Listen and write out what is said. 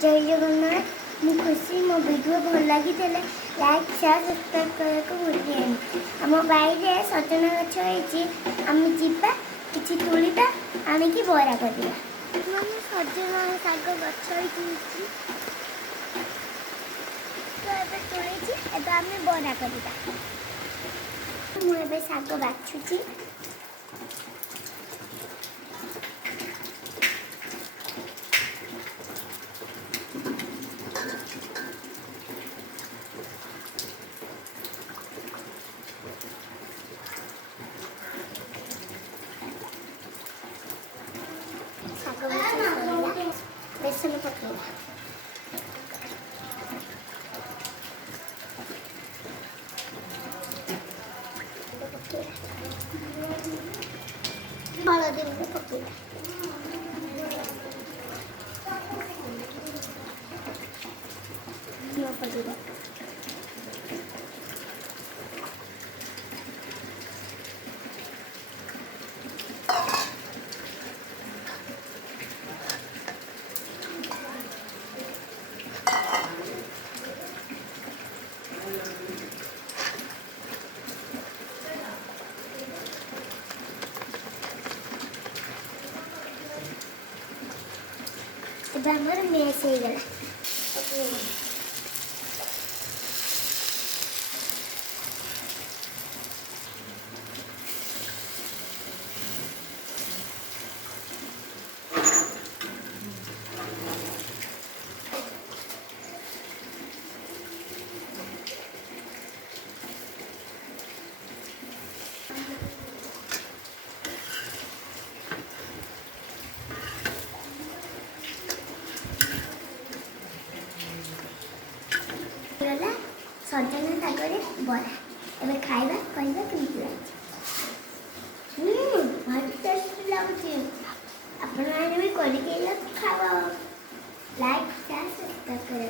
जय जगन्नाथ। मु खुशी मो वीडियो भल लगी लाइक शेयर सब्सक्राइब करने को भूलिए। आम बाइरे सजना गछ आम जीवा कि तुड़ा आणिकी बरा करवा। सजना शाग गछ तुड़ी आम बरा करवा। मुझे शाग बाछुची। बेसन पकड़ा हलदी पकड़ा हमारे मैस हो गला। सजना शागरे बरा एवं खाइबा कहवा केमती लगे। बहुत टेस्टी लगे। आपण भी करके खाओ। लाइक शेयर सब्सक्राइब करें।